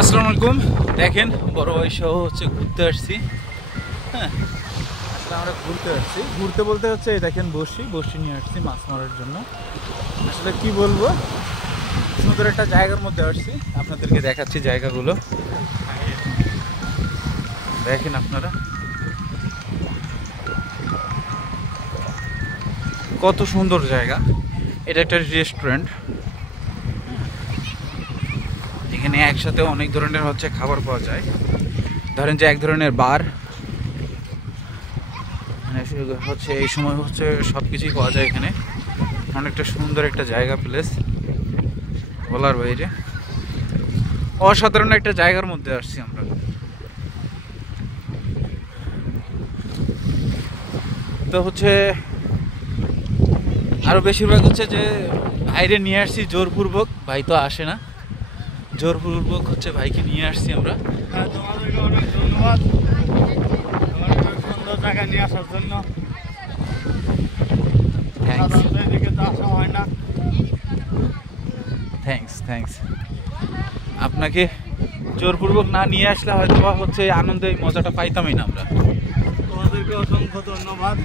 আসসালামু আলাইকুম। দেখেন বড় ভাই সহ হচ্ছে ঘুরতে আসছি। হ্যাঁ, আসলে আমরা ঘুরতে আসছি, ঘুরতে বলতে হচ্ছে এই দেখেন বসি নিয়ে আসছি মাছ মারার জন্য। আসলে কি বলবো, সুন্দর একটা জায়গার মধ্যে আসছি, আপনাদেরকে দেখাচ্ছি জায়গাগুলো। দেখেন আপনারা কত সুন্দর জায়গা। এটা একটা রেস্টুরেন্ট, এখানে একসাথে অনেক ধরনের হচ্ছে খাবার পাওয়া যায়। ধরেন যে এক ধরনের বার, হচ্ছে এই সময় হচ্ছে সব কিছুই পাওয়া যায় এখানে। অনেকটা সুন্দর একটা জায়গা, প্লেস বলার বাইরে। অসাধারণ একটা জায়গার মধ্যে আসছি আমরা। তো হচ্ছে আরো বেশিরভাগ হচ্ছে যে ভাইরে নিয়ে আসছি জোরপূর্বক, ভাই তো আসে না, জোরপূর্বক হচ্ছে ভাইকে নিয়ে আসছি আমরা। তোমাদেরকে অনেক ধন্যবাদ তোমাদের সুন্দর জায়গা নিয়ে আসার জন্য। এদিকে তো আসা হয় না। থ্যাঙ্কস। আপনাকে জোরপূর্বক না নিয়ে আসলে হয়তো বা হচ্ছে আনন্দে মজাটা পাইতামই না আমরা। তোমাদেরকে অসংখ্য ধন্যবাদ।